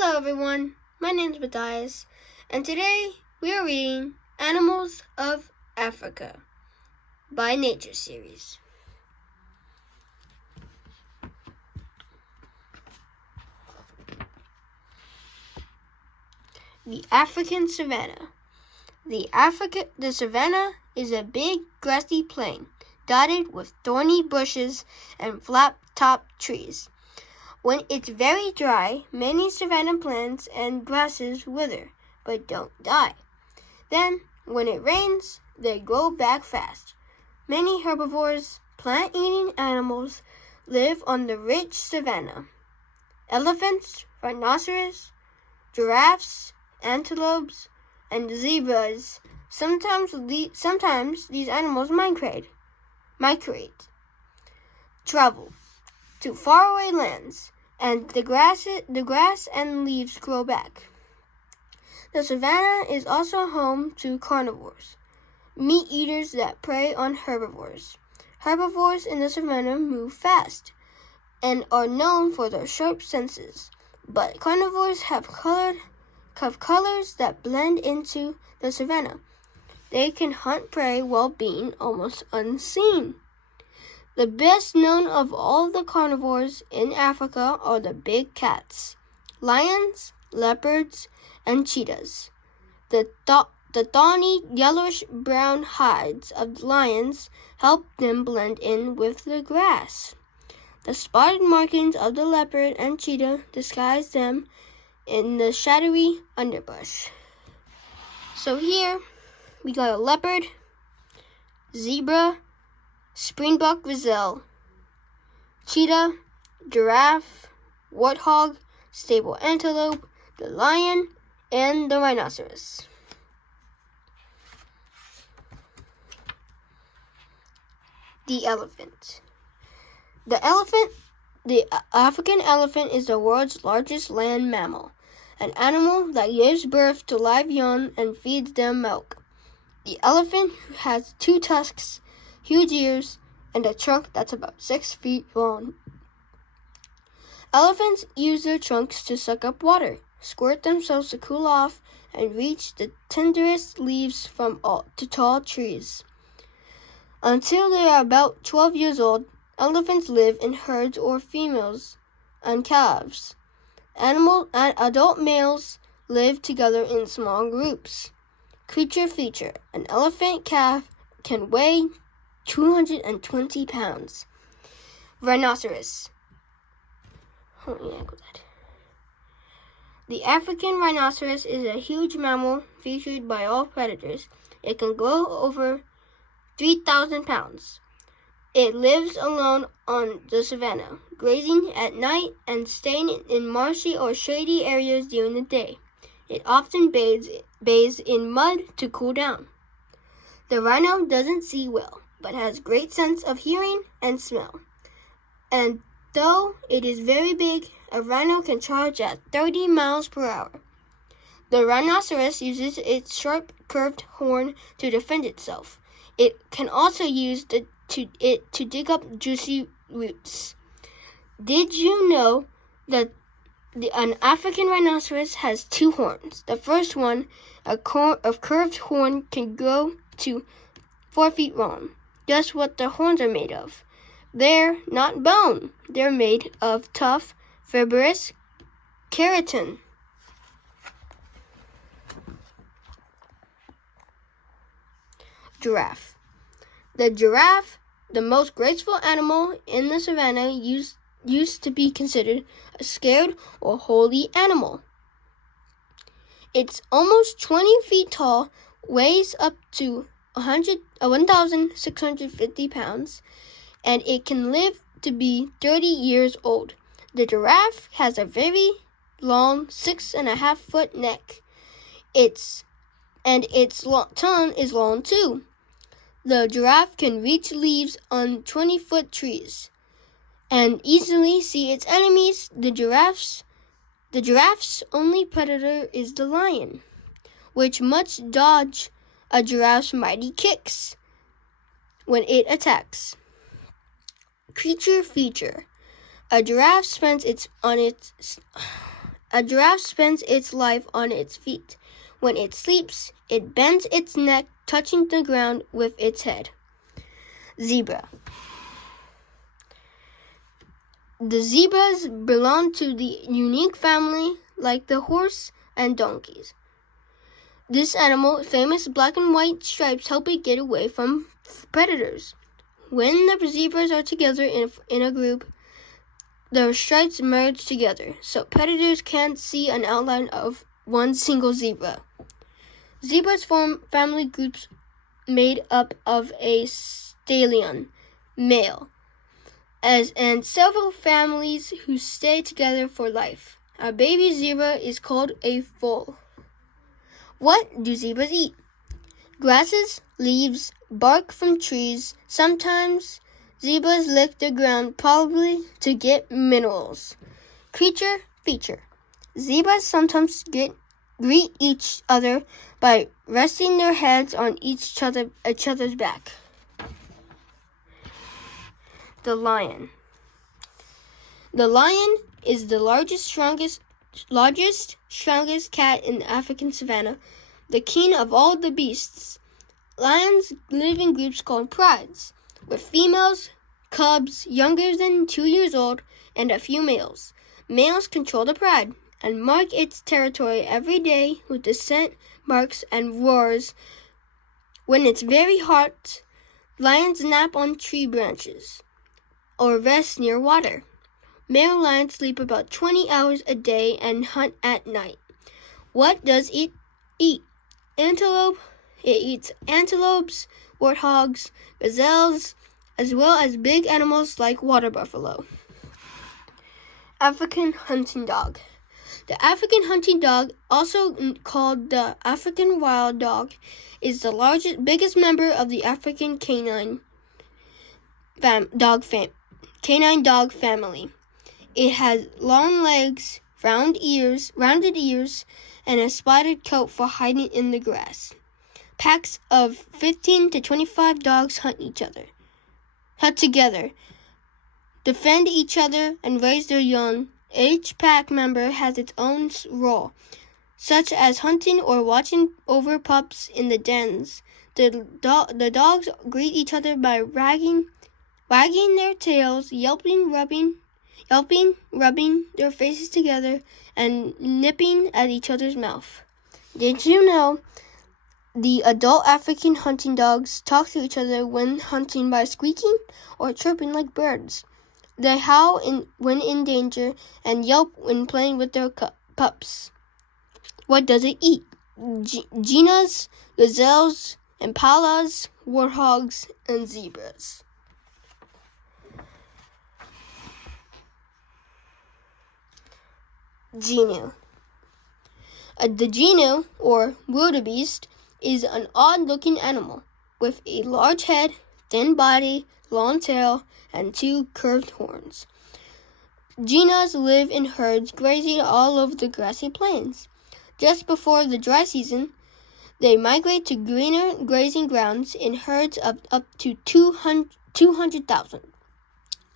Hello everyone, my name is Matthias, and today we are reading Animals of Africa by Nature Series. The African Savanna. The savanna is a big grassy plain dotted with thorny bushes and flat-topped trees. When it's very dry, many savanna plants and grasses wither, but don't die. Then, when it rains, they grow back fast. Many herbivores, plant-eating animals, live on the rich savanna. Elephants, rhinoceros, giraffes, antelopes, and zebras. Sometimes these animals migrate. Travel to faraway lands, and the grass and leaves grow back. The savanna is also home to carnivores, meat eaters that prey on herbivores. Herbivores in the savanna move fast and are known for their sharp senses, but carnivores have colors that blend into the savanna. They can hunt prey while being almost unseen. The best known of all the carnivores in Africa are the big cats, lions, leopards, and cheetahs. The thorny yellowish-brown hides of lions help them blend in with the grass. The spotted markings of the leopard and cheetah disguise them in the shadowy underbrush. So here we got a leopard, zebra, springbok gazelle, cheetah, giraffe, warthog, stable antelope, the lion, and the rhinoceros. The elephant. The African elephant is the world's largest land mammal, an animal that gives birth to live young and feeds them milk. The elephant has 2 tusks, huge ears, and a trunk that's about 6 feet long. Elephants use their trunks to suck up water, squirt themselves to cool off, and reach the tenderest leaves from tall trees. Until they are about 12 years old, elephants live in herds or females and calves. Adult males live together in small groups. Creature feature: an elephant calf can weigh 220 pounds. Rhinoceros. The African rhinoceros is a huge mammal featured by all predators. It can grow over 3,000 pounds. It lives alone on the savanna, grazing at night and staying in marshy or shady areas during the day. It often bathes in mud to cool down. The rhino doesn't see well, but has great sense of hearing and smell. And though it is very big, a rhino can charge at 30 miles per hour. The rhinoceros uses its sharp, curved horn to defend itself. It can also use it to dig up juicy roots. Did you know that an African rhinoceros has 2 horns? The first one, a curved horn, can grow to 4 feet long. Guess what the horns are made of? They're not bone. They're made of tough, fibrous keratin. Giraffe. The giraffe, the most graceful animal in the savanna, used to be considered a scared or holy animal. It's almost 20 feet tall, weighs up to 1,650 pounds, and it can live to be 30 years old. The giraffe has a very long 6.5-foot neck. Its tongue is long too. The giraffe can reach leaves on 20-foot trees and easily see its enemies. The giraffe's only predator is the lion, which must dodge a giraffe's mighty kicks when it attacks. Creature feature: a giraffe spends its A giraffe spends its life on its feet. When it sleeps, it bends its neck, touching the ground with its head. Zebra. The zebras belong to the unique family like the horse and donkeys. This animal, famous black and white stripes help it get away from predators. When the zebras are together in a group, the stripes merge together, so predators can't see an outline of one single zebra. Zebras form family groups made up of a stallion, male, and several families who stay together for life. A baby zebra is called a foal. What do zebras eat? Grasses, leaves, bark from trees. Sometimes zebras lick the ground, probably to get minerals. Creature, feature. Zebras sometimes greet each other by resting their heads on each other's back. The lion. The lion is the largest, strongest cat in the African savanna, the king of all the beasts. Lions live in groups called prides, with females, cubs younger than 2 years old, and a few males. Males control the pride and mark its territory every day with the scent, marks, and roars. When it's very hot, lions nap on tree branches or rest near water. Male lions sleep about 20 hours a day and hunt at night. What does it eat? Antelope. It eats antelopes, warthogs, gazelles, as well as big animals like water buffalo. African hunting dog. The African hunting dog, also called the African wild dog, is the biggest member of the African canine dog family. It has long legs, rounded ears, and a spotted coat for hiding in the grass. Packs of 15 to 25 dogs hunt together, defend each other, and raise their young. Each pack member has its own role, such as hunting or watching over pups in the dens. The dogs greet each other by wagging their tails, yelping, rubbing their faces together, and nipping at each other's mouth. Did you know the adult African hunting dogs talk to each other when hunting by squeaking or chirping like birds? They howl when in danger and yelp when playing with their pups. What does it eat? Hyenas, gazelles, impalas, warthogs, and zebras. Gnu. The gnu, or wildebeest, is an odd-looking animal with a large head, thin body, long tail, and 2 curved horns. Gnus live in herds grazing all over the grassy plains. Just before the dry season, they migrate to greener grazing grounds in herds of up to 200,000.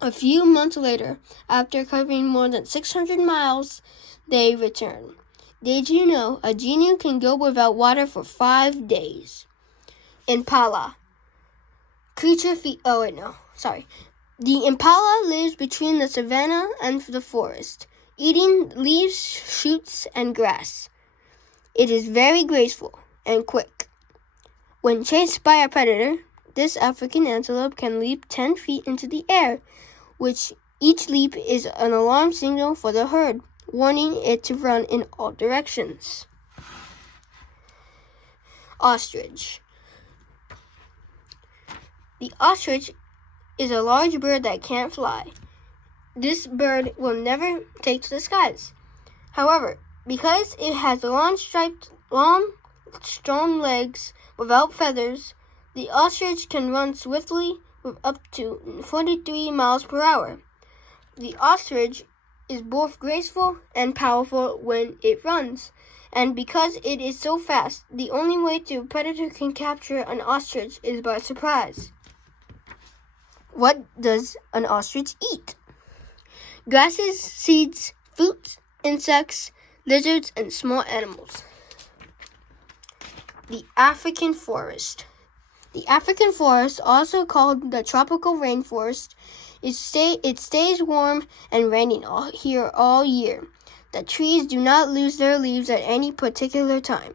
A few months later, after covering more than 600 miles, they return. Did you know a gnu can go without water for 5 days? Impala. The impala lives between the savanna and the forest, eating leaves, shoots, and grass. It is very graceful and quick. When chased by a predator, this African antelope can leap 10 feet into the air, which each leap is an alarm signal for the herd, warning it to run in all directions. Ostrich. The ostrich is a large bird that can't fly. This bird will never take to the skies. However, because it has long, strong legs without feathers, the ostrich can run swiftly with up to 43 miles per hour. The ostrich is both graceful and powerful when it runs, and because it is so fast, the only way a predator can capture an ostrich is by surprise. What does an ostrich eat? Grasses, seeds, fruits, insects, lizards, and small animals. The African forest. The African forest, also called the tropical rainforest, it stays warm and raining here all year. The trees do not lose their leaves at any particular time.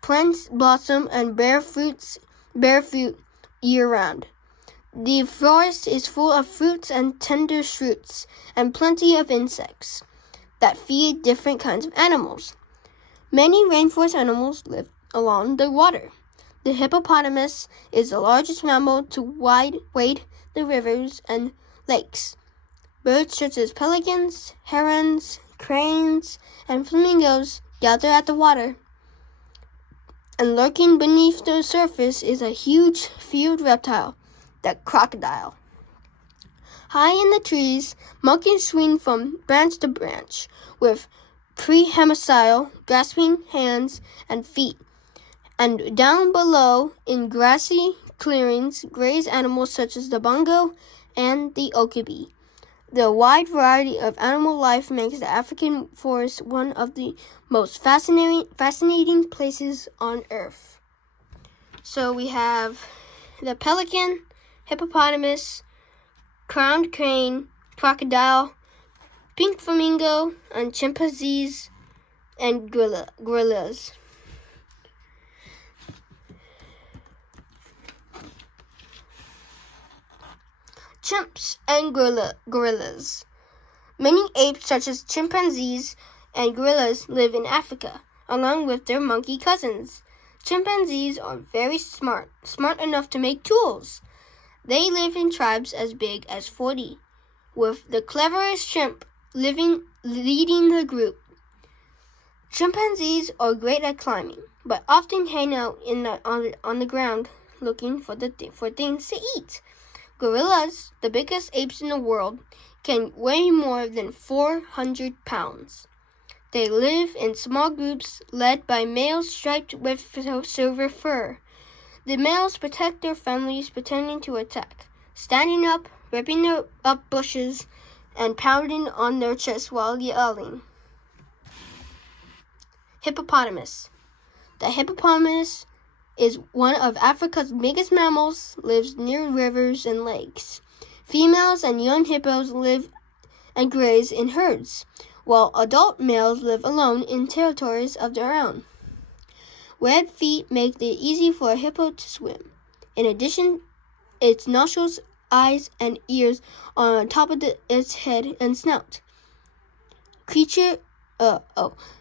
Plants blossom and bear fruit year-round. The forest is full of fruits and tender shoots, and plenty of insects that feed different kinds of animals. Many rainforest animals live along the water. The hippopotamus is the largest mammal to wade the rivers and lakes. Birds such as pelicans, herons, cranes, and flamingos gather at the water. And lurking beneath the surface is a huge field reptile, the crocodile. High in the trees, monkeys swing from branch to branch with prehensile, grasping hands and feet. And down below, in grassy clearings, graze animals such as the bongo and the okapi. The wide variety of animal life makes the African forest one of the most fascinating places on Earth. So we have the pelican, hippopotamus, crowned crane, crocodile, pink flamingo, and chimpanzees and gorillas. Chimps and gorillas. Many apes, such as chimpanzees and gorillas, live in Africa, along with their monkey cousins. Chimpanzees are very smart enough to make tools. They live in tribes as big as 40, with the cleverest chimp leading the group. Chimpanzees are great at climbing, but often hang out on the ground looking for things to eat. Gorillas, the biggest apes in the world, can weigh more than 400 pounds. They live in small groups led by males striped with silver fur. The males protect their families pretending to attack, standing up, ripping up bushes, and pounding on their chests while yelling. Hippopotamus. The hippopotamus is one of Africa's biggest mammals, lives near rivers and lakes. Females and young hippos live and graze in herds, while adult males live alone in territories of their own. Webbed feet make it easy for a hippo to swim. In addition, its nostrils, eyes, and ears are on top of its head and snout.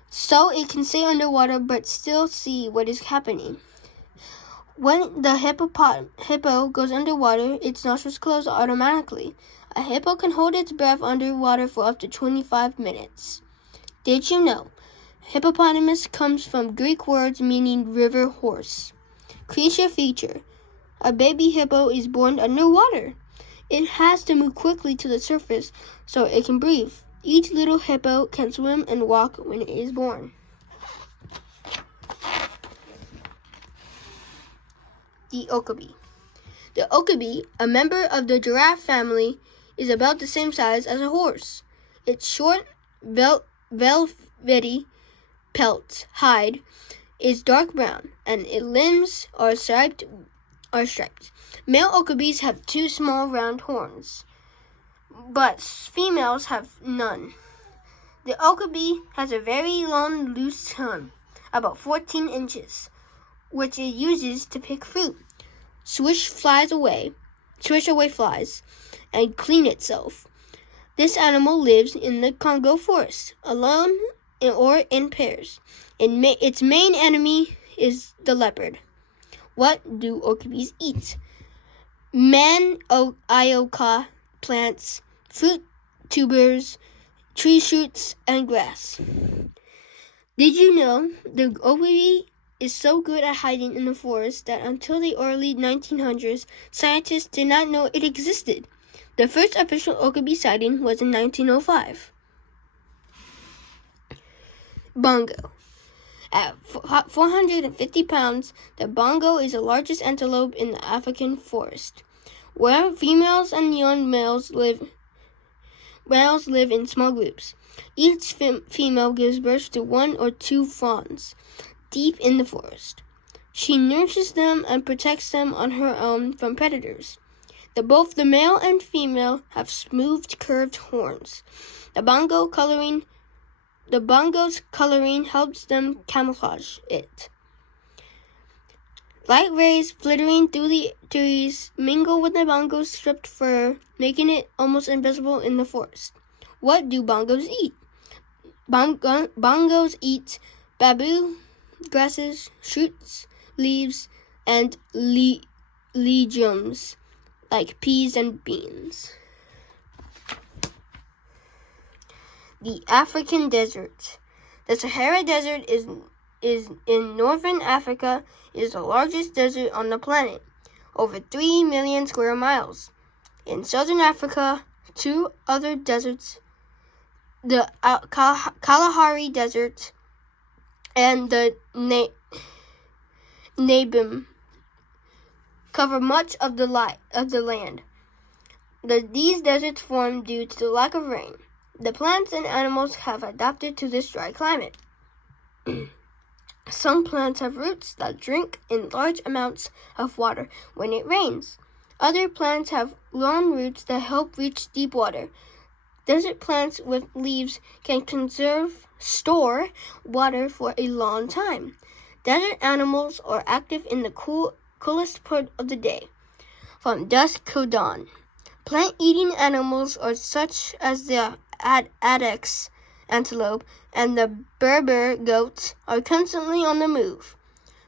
So it can stay underwater but still see what is happening. When the hippo goes underwater, its nostrils close automatically. A hippo can hold its breath underwater for up to 25 minutes. Did you know? Hippopotamus comes from Greek words meaning river horse. Creature feature. A baby hippo is born underwater. It has to move quickly to the surface so it can breathe. Each little hippo can swim and walk when it is born. The okapi. The okapi, a member of the giraffe family, is about the same size as a horse. Its short, velvety hide is dark brown, and its limbs are striped. Male okapis have 2 small round horns, but females have none. The okapi has a very long, loose tongue, about 14 inches, which it uses to pick fruit, swish away flies, and clean itself. This animal lives in the Congo forest, alone or in pairs. Its main enemy is the leopard. What do okapis eat? Manioca plants, fruit tubers, tree shoots, and grass. Did you know the okapi is so good at hiding in the forest that until the early 1900s, scientists did not know it existed? The first official okapi sighting was in 1905. Bongo. At 450 pounds, the bongo is the largest antelope in the African forest, where females and young males live Males live in small groups. Each female gives birth to 1 or 2 fawns deep in the forest. She nurtures them and protects them on her own from predators. Both the male and female have smooth, curved horns. The bongo's coloring helps them camouflage it. Light rays flittering through the trees mingle with the bongo's stripped fur, making it almost invisible in the forest. What do bongos eat? Bongos eat bamboo, grasses, shoots, leaves, and legumes like peas and beans. The African desert. The Sahara Desert is in northern Africa. It is the largest desert on the planet, over 3 million square miles. In southern Africa, 2 other deserts, the Kalahari Desert and the Namib, cover much of the land. These deserts form due to the lack of rain. The plants and animals have adapted to this dry climate. Some plants have roots that drink in large amounts of water when it rains. Other plants have long roots that help reach deep water. Desert plants with leaves can store water for a long time. Desert animals are active in the coolest part of the day, from dusk till dawn. Plant-eating animals are such as the addax antelope and the Berber goat are constantly on the move,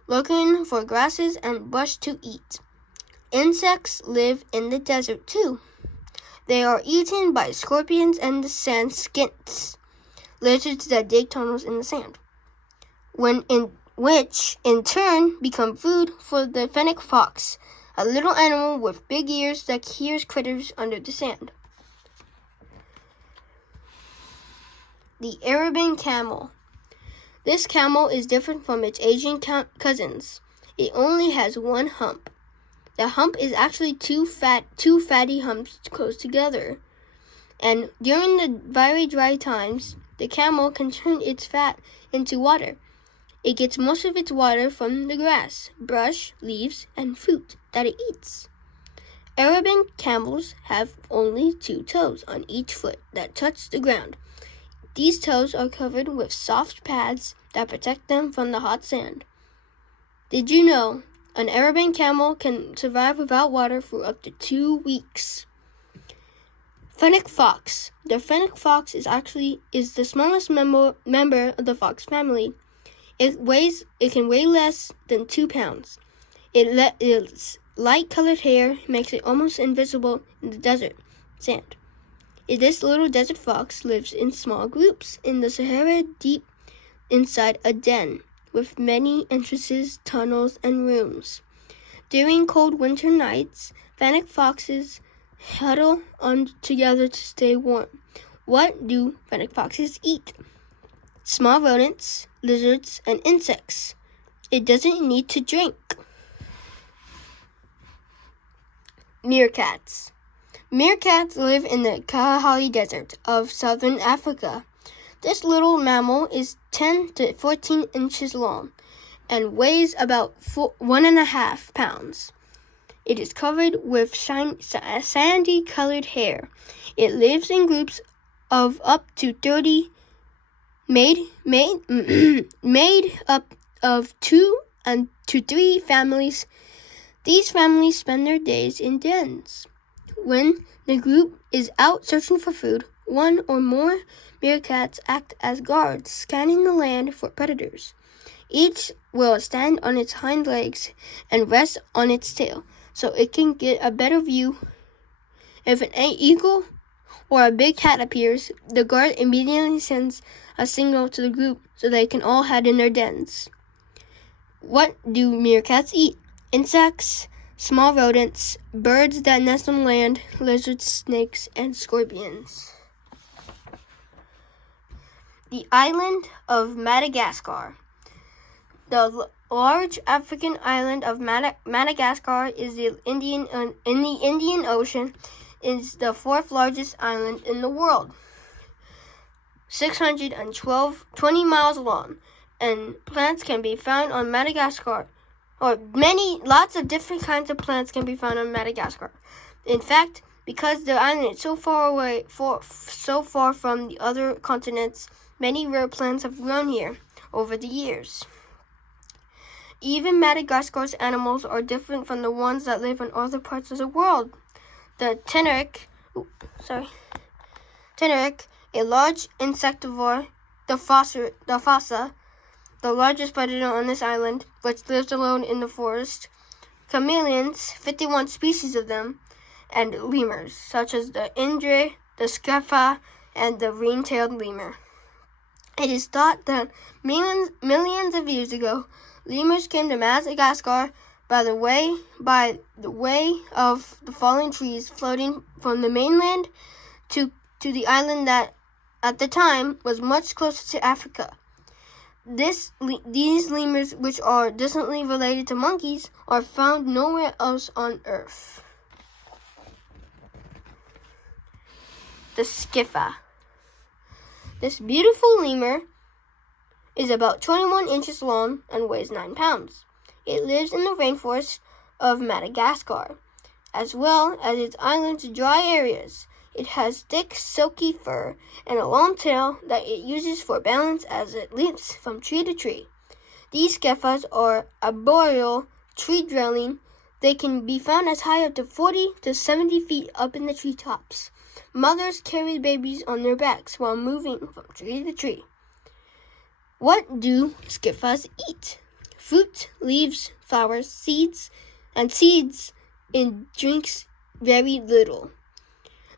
looking for grasses and bush to eat. Insects live in the desert too. They are eaten by scorpions and the sand skinks, lizards that dig tunnels in the sand, which in turn become food for the fennec fox, a little animal with big ears that hears critters under the sand. The Arabian camel. This camel is different from its Asian cousins. It only has 1 hump. The hump is actually two fatty humps close together. And during the very dry times, the camel can turn its fat into water. It gets most of its water from the grass, brush, leaves, and fruit that it eats. Arabian camels have only 2 toes on each foot that touch the ground. These toes are covered with soft pads that protect them from the hot sand. Did you know an Arabian camel can survive without water for up to 2 weeks? Fennec fox. The fennec fox is the smallest member of the fox family. It can weigh less than 2 pounds. Its light-colored hair makes it almost invisible in the desert sand. This little desert fox lives in small groups in the Sahara, deep inside a den with many entrances, tunnels, and rooms. During cold winter nights, fennec foxes huddle together to stay warm. What do fennec foxes eat? Small rodents, lizards, and insects. It doesn't need to drink. Meerkats. Meerkats live in the Kalahari Desert of southern Africa. This little mammal is 10 to 14 inches long and weighs about 1.5 pounds. It is covered with sandy-colored hair. It lives in groups of up to 30, made up of 2 to 3 families. These families spend their days in dens. When the group is out searching for food, 1 or more meerkats act as guards, scanning the land for predators. Each will stand on its hind legs and rest on its tail, so it can get a better view. If an eagle or a big cat appears, the guard immediately sends a signal to the group so they can all hide in their dens. What do meerkats eat? Insects, small rodents, birds that nest on land, lizards, snakes, and scorpions. The island of Madagascar. The large African island of Madagascar is in the Indian Ocean. is the fourth largest island in the world, 20 miles long, and plants can be found on Madagascar. Lots of different kinds of plants can be found on Madagascar. In fact, because the island is so far from the other continents, many rare plants have grown here over the years. Even Madagascar's animals are different from the ones that live in other parts of the world. The teneric, a large insectivore, the fossa, the largest predator on this island, which lives alone in the forest, chameleons, 51 species of them, and lemurs, such as the indre, the skefa, and the ring-tailed lemur. It is thought that millions of years ago, lemurs came to Madagascar by the way of the fallen trees floating from the mainland to the island that at the time was much closer to Africa. These lemurs, which are distantly related to monkeys, are found nowhere else on Earth. The skefa. This beautiful lemur is about 21 inches long and weighs 9 pounds. It lives in the rainforest of Madagascar, as well as its island's dry areas. It has thick, silky fur and a long tail that it uses for balance as it leaps from tree to tree. These skefas are arboreal, tree-dwelling. They can be found as high up to 40 to 70 feet up in the treetops. Mothers carry babies on their backs while moving from tree to tree. What do skefas eat? Fruit, leaves, flowers, seeds, and in drinks very little.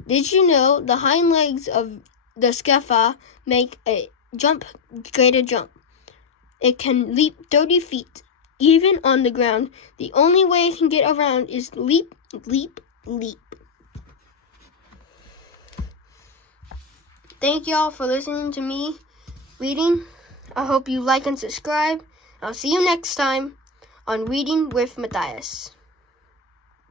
Did you know the hind legs of the skefa make a greater jump? It can leap 30 feet, even on the ground. The only way it can get around is leap, leap, leap. Thank y'all for listening to me reading. I hope you like and subscribe. I'll see you next time on Reading with Matthias.